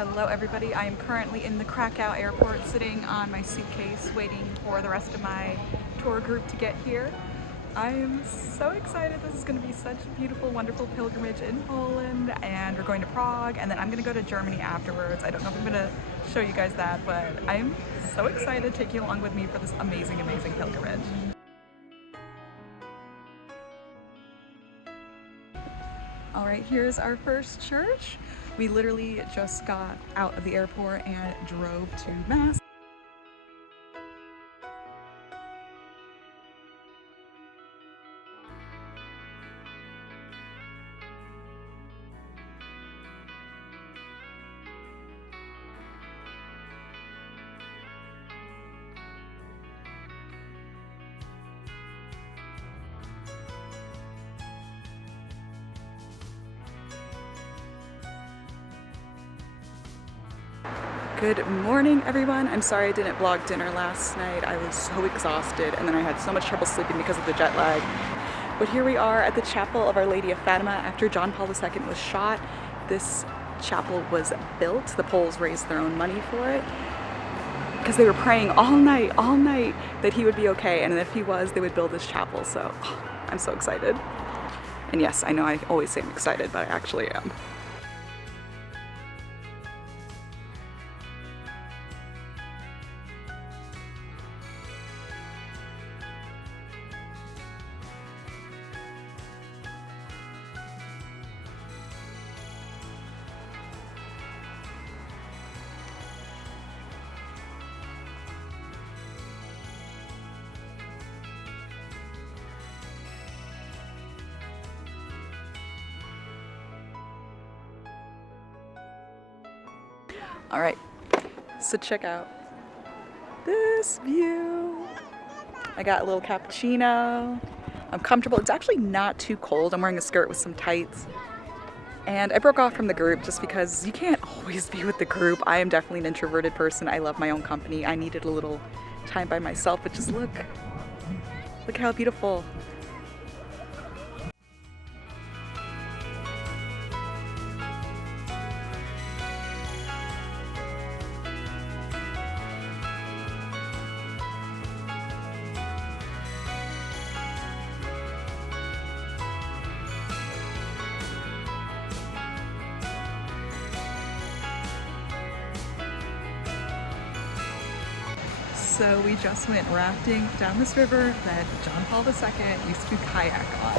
Hello everybody, I am currently in the Krakow airport sitting on my suitcase waiting for the rest of my tour group to get here. I am so excited. This is going to be such a beautiful, wonderful pilgrimage in Poland, and we're going to Prague, and then I'm going to go to Germany afterwards. I don't know if I'm going to show you guys that, but I'm so excited to take you along with me for this amazing, amazing pilgrimage. All right, here's our first church. We literally just got out of the airport and drove to Mass. Good morning, everyone. I'm sorry I didn't vlog dinner last night. I was so exhausted, and then I had so much trouble sleeping because of the jet lag. But here we are at the Chapel of Our Lady of Fatima after John Paul II was shot. This chapel was built. The Poles raised their own money for it because they were praying all night that he would be okay, and if he was, they would build this chapel. So I'm so excited. And yes, I know I always say I'm excited, but I actually am. All right, so check out this view. I got a little cappuccino. I'm comfortable. It's actually not too cold. I'm wearing a skirt with some tights. And I broke off from the group just because you can't always be with the group. I am definitely an introverted person. I love my own company. I needed a little time by myself, but just look how beautiful. So we just went rafting down this river that John Paul II used to kayak on.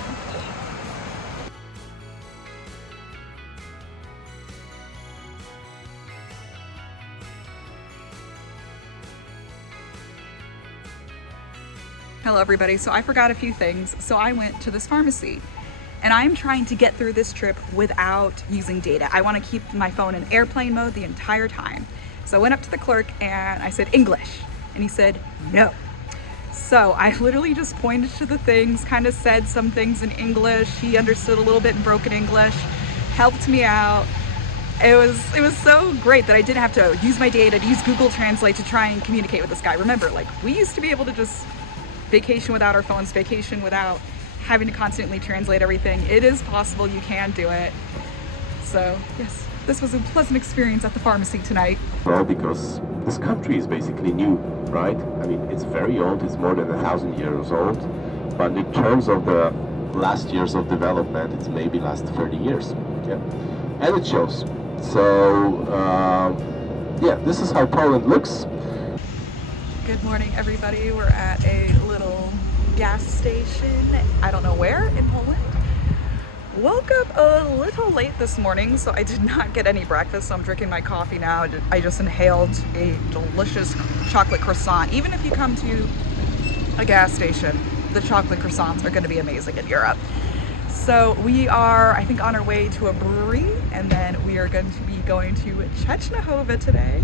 Hello everybody, so I forgot a few things. So I went to this pharmacy and I'm trying to get through this trip without using data. I want to keep my phone in airplane mode the entire time. So I went up to the clerk and I said, English. And he said, no. So I literally just pointed to the things, kind of said some things in English. He understood a little bit in broken English, helped me out. It was so great that I didn't have to use my data, to use Google Translate to try and communicate with this guy. Remember, like, we used to be able to just vacation without our phones, vacation without having to constantly translate everything. It is possible, you can do it. So yes, this was a pleasant experience at the pharmacy tonight. Well, because this country is basically new, right? I mean, it's very old, it's more than 1,000 years old, but in terms of the last years of development, it's maybe last 30 years, yeah? And it shows. So, yeah, this is how Poland looks. Good morning, everybody. We're at a little gas station, I don't know where in Poland. Woke up a little late this morning, so I did not get any breakfast, so I'm drinking my coffee now. I just inhaled a delicious chocolate croissant. Even if you come to a gas station, the chocolate croissants are going to be amazing in Europe. So we are, I think, on our way to a brewery, and then we are going to be going to Czestochowa today.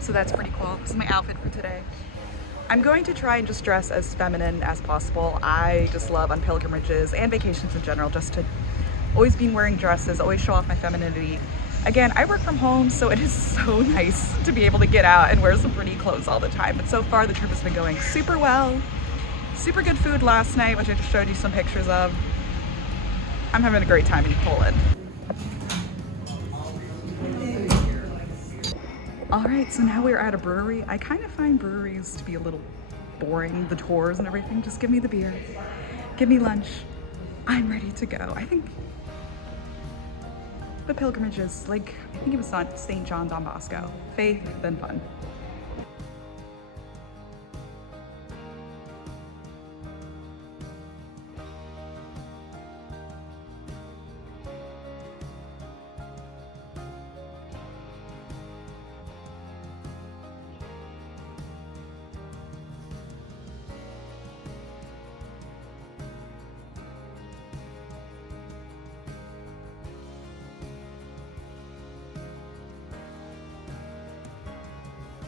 So that's pretty cool. This is my outfit for today. I'm going to try and just dress as feminine as possible. I just love on pilgrimages and vacations in general just to always be wearing dresses, always show off my femininity. Again, I work from home, so it is so nice to be able to get out and wear some pretty clothes all the time. But so far the trip has been going super well. Super good food last night, which I just showed you some pictures of. I'm having a great time in Poland. All right, so now we're at a brewery. I kind of find breweries to be a little boring, the tours and everything. Just give me the beer, give me lunch. I'm ready to go. I think the pilgrimages, like, I think it was on St. John Don Bosco. Faith, then fun.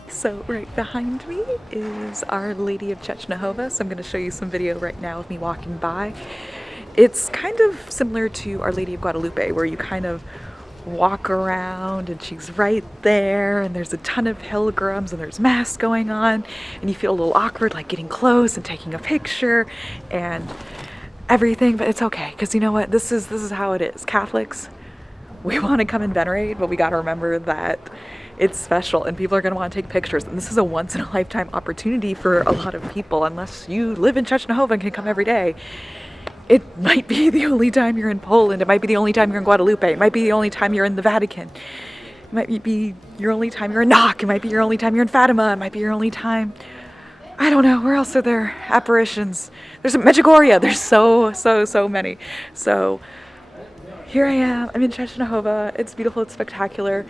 So right behind me is Our Lady of Chechnahova. So I'm going to show you some video right now of me walking by. It's kind of similar to Our Lady of Guadalupe, where you kind of walk around and she's right there and there's a ton of pilgrims and there's mass going on and you feel a little awkward like getting close and taking a picture and everything, but it's okay because you know what, this is how it is. Catholics, we want to come and venerate, but we got to remember that it's special and people are going to want to take pictures, and this is a once in a lifetime opportunity for a lot of people. Unless you live in Chechnahova and can come every day, it might be the only time you're in Poland, it might be the only time you're in Guadalupe, it might be the only time you're in the Vatican, it might be your only time you're in Knock, it might be your only time you're in Fatima, it might be your only time, I don't know, where else are there apparitions? There's Medjugorje, there's so many. So here I am, I'm in Chechnahova, it's beautiful, it's spectacular.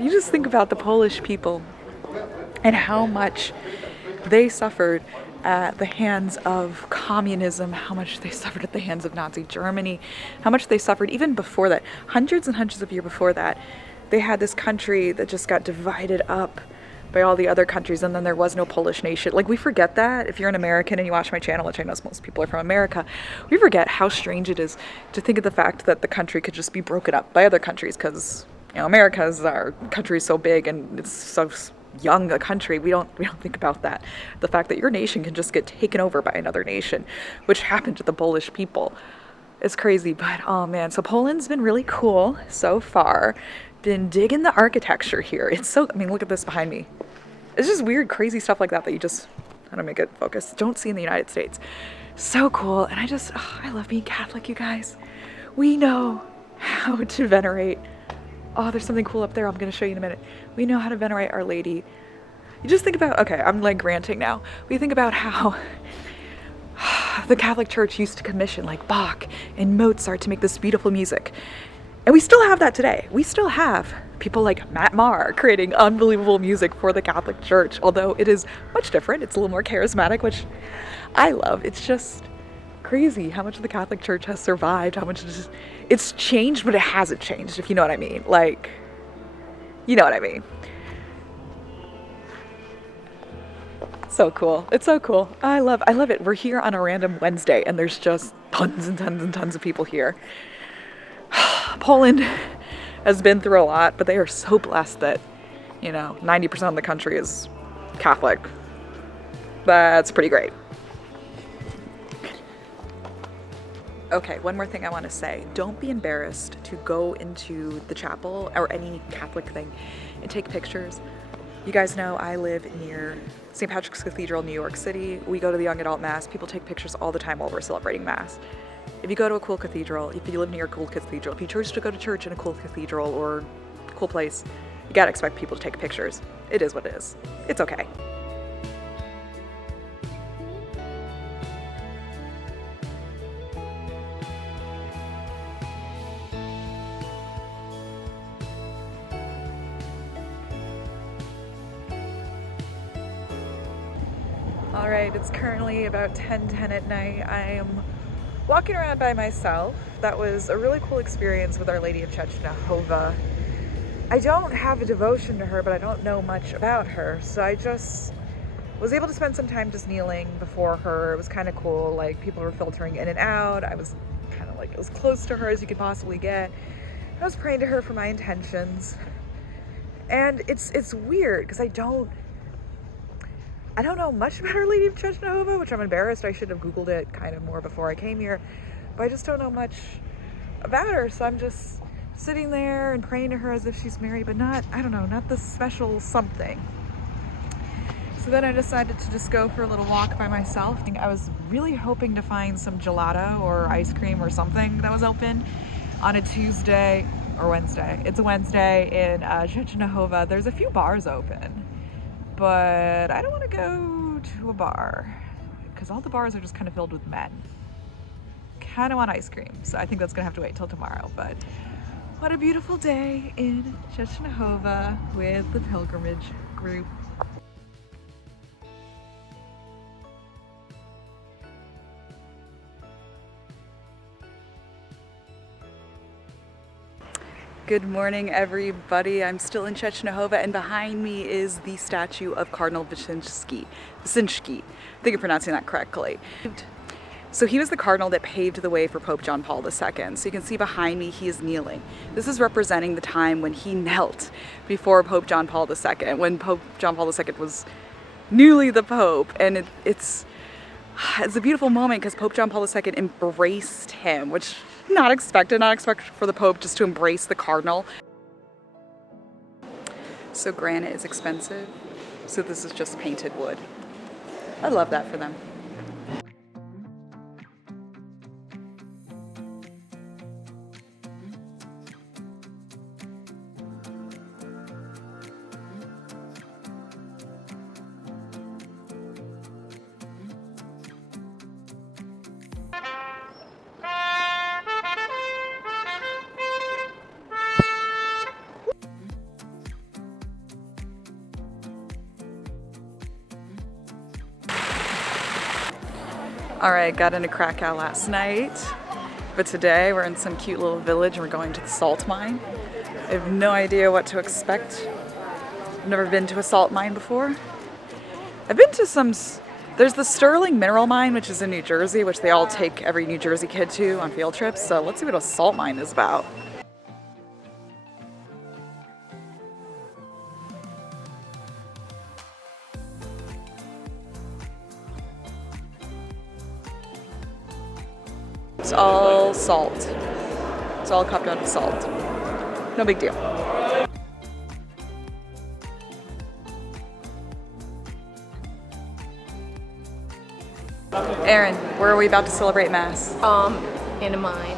You just think about the Polish people and how much they suffered at the hands of communism, how much they suffered at the hands of Nazi Germany, how much they suffered even before that. Hundreds and hundreds of years before that, they had this country that just got divided up by all the other countries, and then there was no Polish nation. Like, we forget that. If you're an American and you watch my channel, which I know most people are from America, we forget how strange it is to think of the fact that the country could just be broken up by other countries, because you know, our country is so big and it's so young a country. We don't think about that. The fact that your nation can just get taken over by another nation, which happened to the Polish people. It's crazy, but oh man. So Poland's been really cool so far. Been digging the architecture here. It's so, I mean, look at this behind me. It's just weird, crazy stuff like that that you just, how to make it focus, don't see in the United States. So cool. And I love being Catholic, you guys. We know how to venerate. Oh, there's something cool up there. I'm going to show you in a minute. We know how to venerate Our Lady. You just think about, okay, I'm like ranting now. We think about how the Catholic Church used to commission like Bach and Mozart to make this beautiful music. And we still have that today. We still have people like Matt Maher creating unbelievable music for the Catholic Church, although it is much different. It's a little more charismatic, which I love. It's just crazy how much the Catholic Church has survived, how much it's changed, but it hasn't changed, if you know what I mean. Like, you know what I mean. So cool. It's so cool. I love it. We're here on a random Wednesday and there's just tons and tons and tons of people here. Poland has been through a lot, but they are so blessed that, you know, 90% of the country is Catholic. That's pretty great. Okay, one more thing I want to say. Don't be embarrassed to go into the chapel or any Catholic thing and take pictures. You guys know I live near St. Patrick's Cathedral, New York City. We go to the young adult mass. People take pictures all the time while we're celebrating mass. If you go to a cool cathedral, if you live near a cool cathedral, if you choose to go to church in a cool cathedral or a cool place, you gotta expect people to take pictures. It is what it is. It's okay. All right, it's currently about 10:10 at night. I am walking around by myself. That was a really cool experience with Our Lady of Chechnahova. I don't have a devotion to her, but I don't know much about her, so I just was able to spend some time just kneeling before her. It was kind of cool. Like, people were filtering in and out. I was kind of like as close to her as you could possibly get. I was praying to her for my intentions, and it's weird because I don't know much about Our Lady of Chechnahova, which I'm embarrassed. I should have Googled it kind of more before I came here, but I just don't know much about her. So I'm just sitting there and praying to her as if she's married, but not, I don't know, not the special something. So then I decided to just go for a little walk by myself. I was really hoping to find some gelato or ice cream or something that was open on a Tuesday or Wednesday. It's a Wednesday in Czestochowa. There's a few bars open, but I don't want to go to a bar because all the bars are just kind of filled with men. Kind of want ice cream, so I think that's gonna have to wait till tomorrow. But what a beautiful day in Czestochowa with the pilgrimage group. Good morning, everybody. I'm still in Czestochowa, and behind me is the statue of Cardinal Wyszynski. I think I'm pronouncing that correctly. So he was the cardinal that paved the way for Pope John Paul II. So you can see behind me, he is kneeling. This is representing the time when he knelt before Pope John Paul II, when Pope John Paul II was newly the Pope. And it's a beautiful moment because Pope John Paul II embraced him, which not expected for the Pope just to embrace the cardinal. So granite is expensive, so this is just painted wood. I love that for them. All right, got into Krakow last night, but today we're in some cute little village and we're going to the salt mine. I have no idea what to expect. I've never been to a salt mine before. I've been to there's the Sterling Mineral Mine, which is in New Jersey, which they all take every New Jersey kid to on field trips. So let's see what a salt mine is about. It's all salt. It's all cupped out of salt. No big deal. Aaron, where are we about to celebrate Mass? In a mine.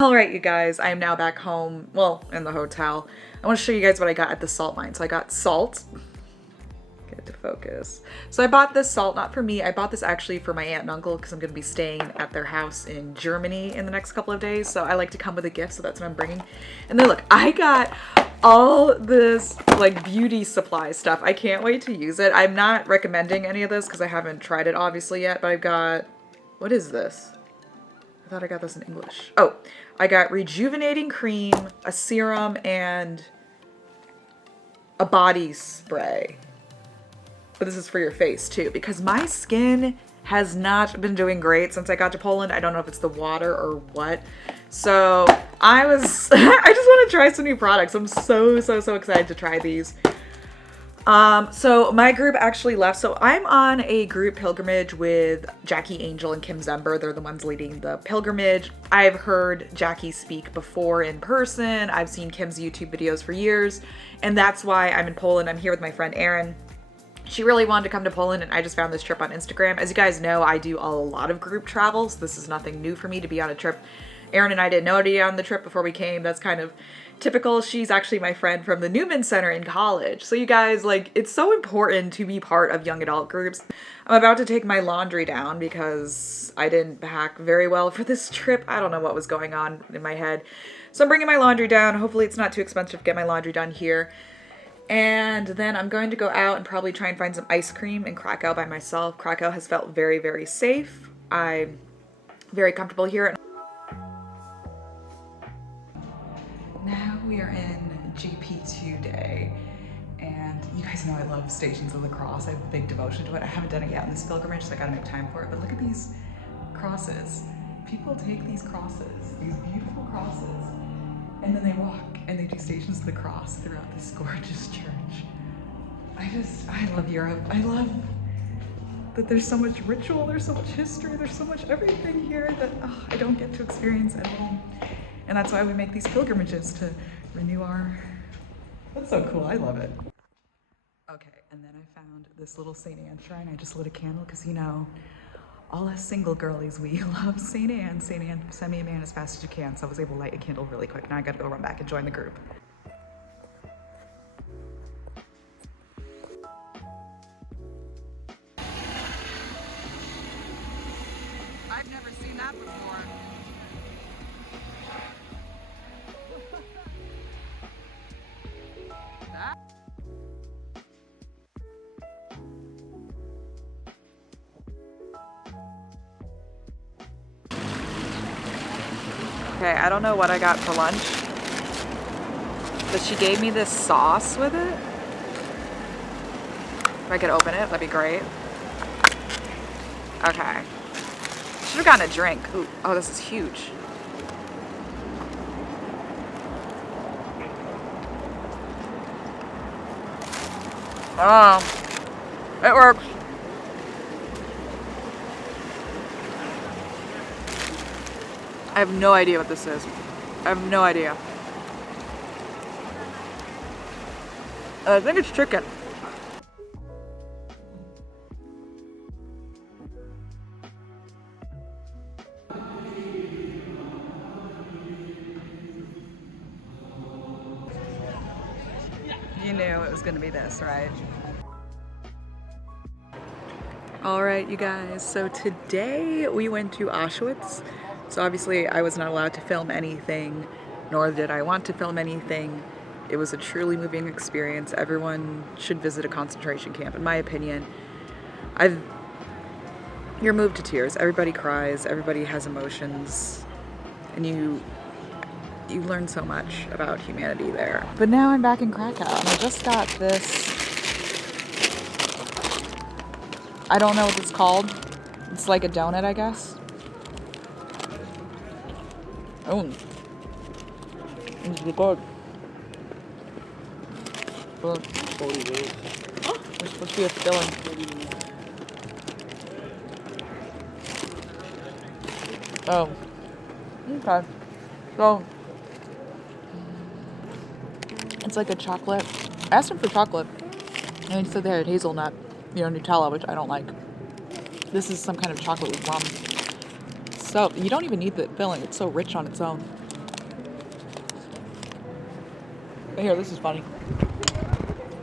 All right, you guys, I am now back home, well, in the hotel. I want to show you guys what I got at the salt mine. So I got salt. Get it to focus. So I bought this salt, not for me. I bought this actually for my aunt and uncle because I'm going to be staying at their house in Germany in the next couple of days. So I like to come with a gift, so that's what I'm bringing. And then look, I got all this like beauty supply stuff. I can't wait to use it. I'm not recommending any of this because I haven't tried it obviously yet, but I've got, what is this? I thought I got this in English. Oh, I got rejuvenating cream, a serum, and a body spray. But this is for your face too, because my skin has not been doing great since I got to Poland. I don't know if it's the water or what. So I just want to try some new products. I'm so excited to try these. So my group actually left. So I'm on a group pilgrimage with Jackie Angel and Kim Zember. They're the ones leading the pilgrimage. I've heard Jackie speak before in person. I've seen Kim's YouTube videos for years. And that's why I'm in Poland. I'm here with my friend Erin. She really wanted to come to Poland and I just found this trip on Instagram. As you guys know, I do a lot of group travels. This is nothing new for me to be on a trip. Erin and I didn't know to be on the trip before we came. That's kind of typical. She's actually my friend from the Newman Center in college. So you guys, like, it's so important to be part of young adult groups. I'm about to take my laundry down because I didn't pack very well for this trip. I don't know what was going on in my head. So I'm bringing my laundry down. Hopefully it's not too expensive to get my laundry done here. And then I'm going to go out and probably try and find some ice cream in Krakow by myself. Krakow has felt very safe. I'm very comfortable here. Now we are in GP2 day, and you guys know I love Stations of the Cross. I have a big devotion to it. I haven't done it yet in this pilgrimage, so I gotta make time for it. But look at these crosses. People take these crosses, these beautiful crosses, and then they walk and they do Stations of the Cross throughout this gorgeous church. I love Europe. I love that there's so much ritual, there's so much history, there's so much everything here that I don't get to experience at home. And that's why we make these pilgrimages, to renew our... That's so cool, I love it. Okay, and then I found this little St. Anne shrine. I just lit a candle because, you know, all us single girlies, we love St. Anne. St. Anne, send me a man as fast as you can. So I was able to light a candle really quick. Now I gotta go run back and join the group. I've never seen that before. Okay, I don't know what I got for lunch, but she gave me this sauce with it. If I could open it, that'd be great. Okay. Should have gotten a drink. Ooh, oh, this is huge. Oh, it works. I have no idea what this is. I have no idea. I think it's chicken. You knew it was gonna be this, right? All right, you guys, so today we went to Auschwitz. So obviously I was not allowed to film anything, nor did I want to film anything. It was a truly moving experience. Everyone should visit a concentration camp, in my opinion. You're moved to tears. Everybody cries, everybody has emotions, and you learn so much about humanity there. But now I'm back in Krakow, and I just got this, I don't know what it's called. It's like a donut, I guess. Oh, it's good. Oh, there's supposed to be a filling. Oh, okay. So, it's like a chocolate. I asked him for chocolate, and he said they had hazelnut, Nutella, which I don't like. This is some kind of chocolate with rum. So, you don't even need the filling. It's so rich on its own. But here, this is funny.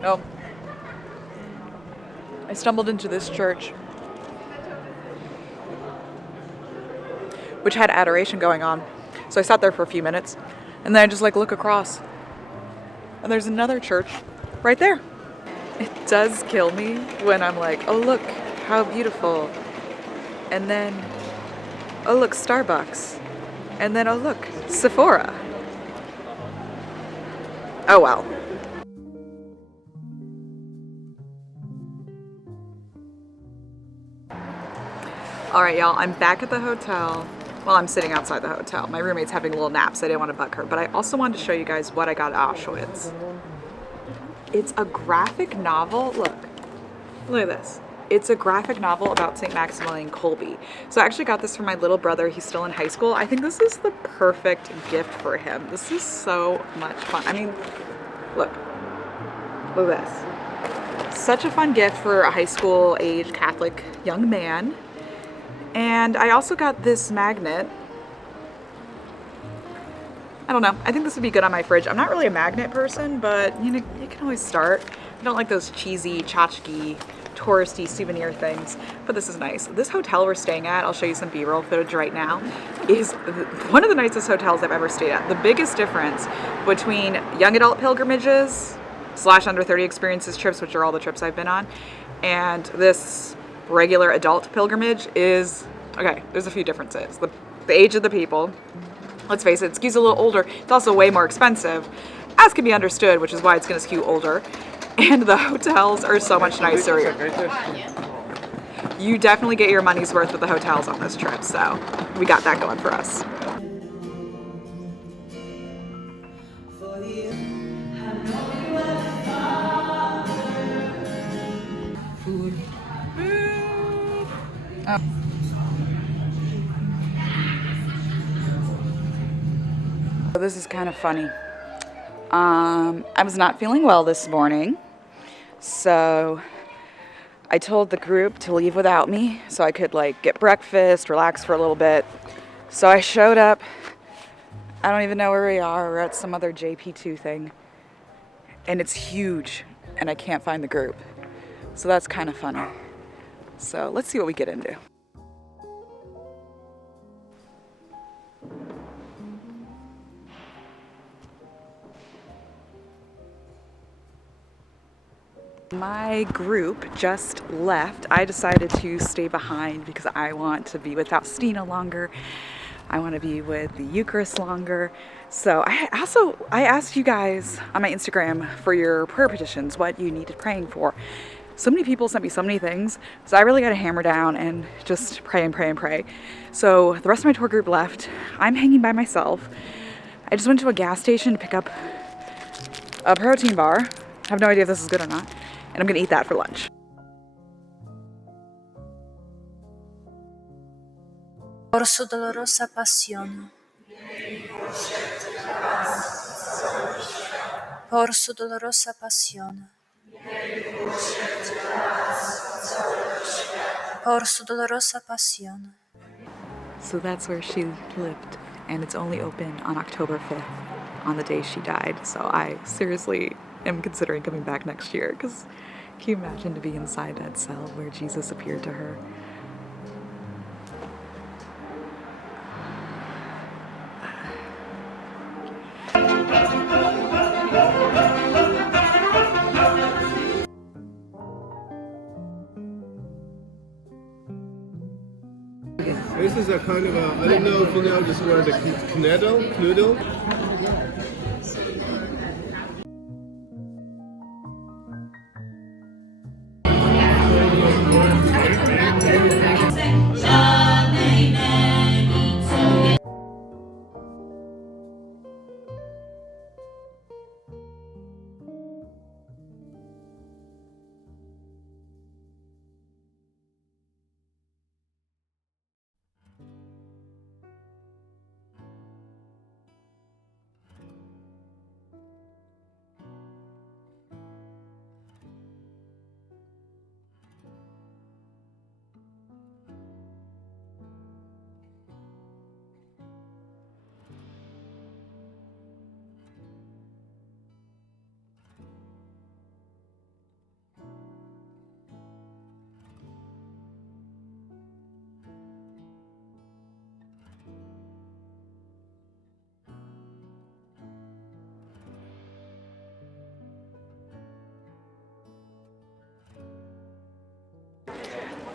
Oh. I stumbled into this church, which had adoration going on. So I sat there for a few minutes, and then I just look across. And there's another church right there. It does kill me when I'm like, oh look, how beautiful. And then, oh look, Starbucks. And then, oh look, Sephora. Oh well. All right, y'all, I'm back at the hotel. Well, I'm sitting outside the hotel. My roommate's having a little nap, so I didn't want to bug her. But I also wanted to show you guys what I got at Auschwitz. It's a graphic novel. Look at this. It's a graphic novel about St. Maximilian Kolbe. So I actually got this for my little brother. He's still in high school. I think this is the perfect gift for him. This is so much fun. I mean, look at this. Such a fun gift for a high school age Catholic young man. And I also got this magnet. I don't know. I think this would be good on my fridge. I'm not really a magnet person, but you can always start. I don't like those cheesy, tchotchke, touristy souvenir things, but this is nice. This hotel we're staying at, I'll show you some B-roll footage right now, is one of the nicest hotels I've ever stayed at. The biggest difference between young adult pilgrimages / under 30 experiences trips, which are all the trips I've been on, and this regular adult pilgrimage is, okay, there's a few differences. The age of the people, let's face it skews a little older. It's also way more expensive, as can be understood, which is why it's going to skew older. And the hotels are so much nicer. you definitely get your money's worth with the hotels on this trip, so we got that going for us. Food. Oh. This is kind of funny. I was not feeling well this morning, so I told the group to leave without me so I could like get breakfast, relax for a little bit. So I showed up. I don't even know where we are. We're at some other JP2 thing, and it's huge, and I can't find the group. So that's kind of funny. So let's see what we get into. My group just left. I decided to stay behind because I want to be with Faustina longer. I want to be with the Eucharist longer. So I asked you guys on my Instagram for your prayer petitions, what you needed praying for. So many people sent me so many things. So I really got to hammer down and just pray and pray and pray. So the rest of my tour group left. I'm hanging by myself. I just went to a gas station to pick up a protein bar. I have no idea if this is good or not. And I'm gonna eat that for lunch. Por su dolorosa pasión. Por su dolorosa pasión. Por su dolorosa pasión. So that's where she lived, and it's only open on October 5th, on the day she died. So I seriously am considering coming back next year, because can you imagine to be inside that cell where Jesus appeared to her? This is a kind of a, I don't know if you know this word, a knödel.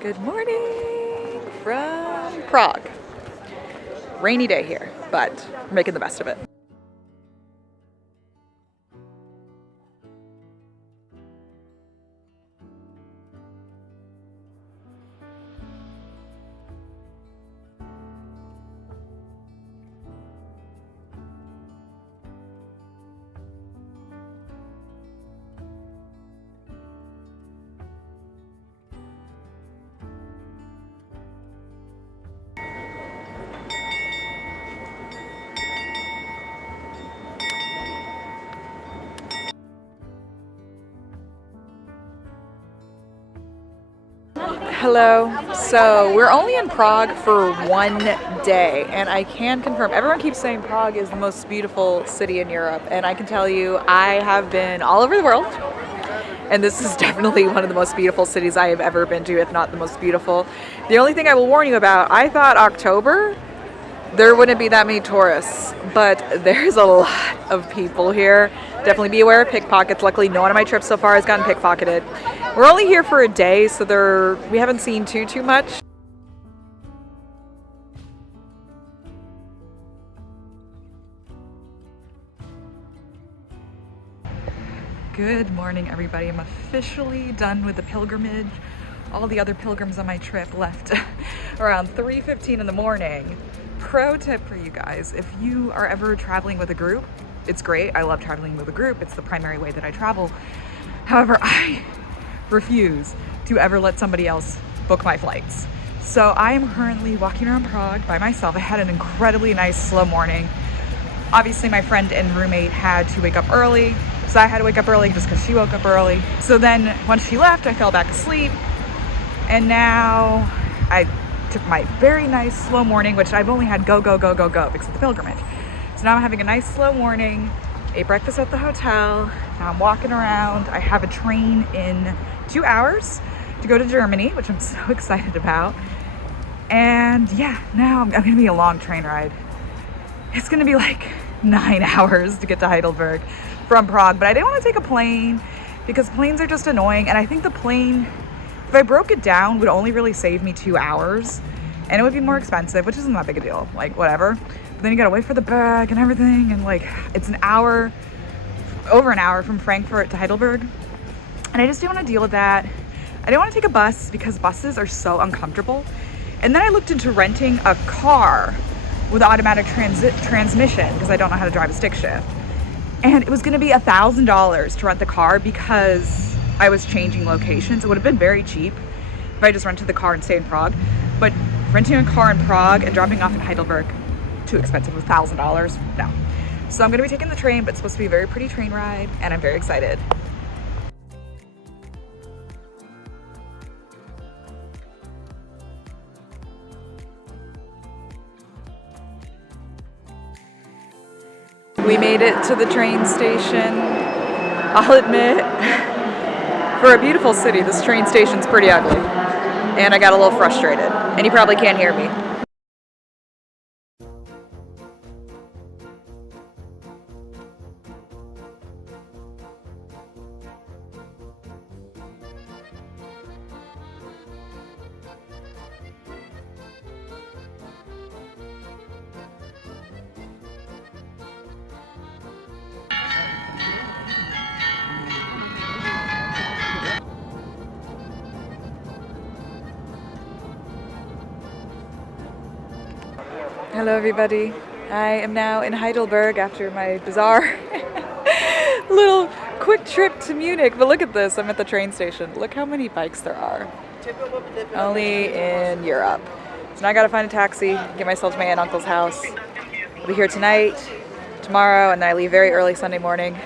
Good morning from Prague. Rainy day here, but we're making the best of it. Hello. So we're only in Prague for one day, and I can confirm, everyone keeps saying Prague is the most beautiful city in Europe, and I can tell you I have been all over the world, and this is definitely one of the most beautiful cities I have ever been to, if not the most beautiful. The only thing I will warn you about, I thought October there wouldn't be that many tourists, but there's a lot of people here. Definitely be aware of pickpockets. Luckily, no one on my trip so far has gotten pickpocketed. We're only here for a day, so we haven't seen too much. Good morning, everybody. I'm officially done with the pilgrimage. all the other pilgrims on my trip left around 3:15 in the morning. Pro tip for you guys, if you are ever traveling with a group, it's great. I love traveling with a group. It's the primary way that I travel. However, I refuse to ever let somebody else book my flights. So I am currently walking around Prague by myself. I had an incredibly nice slow morning. Obviously my friend and roommate had to wake up early, so I had to wake up early just because she woke up early. So then once she left, I fell back asleep, and now I took my very nice slow morning, which I've only had go because of the pilgrimage. So now I'm having a nice slow morning, ate breakfast at the hotel, now I'm walking around. I have a train in 2 hours to go to Germany, which I'm so excited about. And yeah, now I'm gonna be a long train ride. It's gonna be like 9 hours to get to Heidelberg from Prague, but I didn't want to take a plane because planes are just annoying, and I think the plane, if I broke it down, would only really save me 2 hours, and it would be more expensive, which isn't that big a deal, like whatever. But then you gotta wait for the bag and everything, and like it's an hour, over an hour from Frankfurt to Heidelberg, and I just didn't want to deal with that. I didn't want to take a bus because buses are so uncomfortable. And then I looked into renting a car with automatic transmission because I don't know how to drive a stick shift. And it was gonna be $1,000 to rent the car because I was changing locations. It would have been very cheap if I just rented the car and stayed in Prague. But renting a car in Prague and dropping off in Heidelberg, too expensive, with $1,000, no. So I'm gonna be taking the train, but it's supposed to be a very pretty train ride, and I'm very excited. We made it to the train station. I'll admit, for a beautiful city, this train station's pretty ugly. And I got a little frustrated. And you probably can't hear me. Hello everybody. I am now in Heidelberg after my bizarre little quick trip to Munich. But look at this, I'm at the train station. Look how many bikes there are. Only in Europe. So now I gotta find a taxi, get myself to my aunt and uncle's house. I'll be here tonight, tomorrow, and then I leave very early Sunday morning.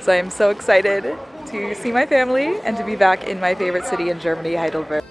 So I am so excited to see my family and to be back in my favorite city in Germany, Heidelberg.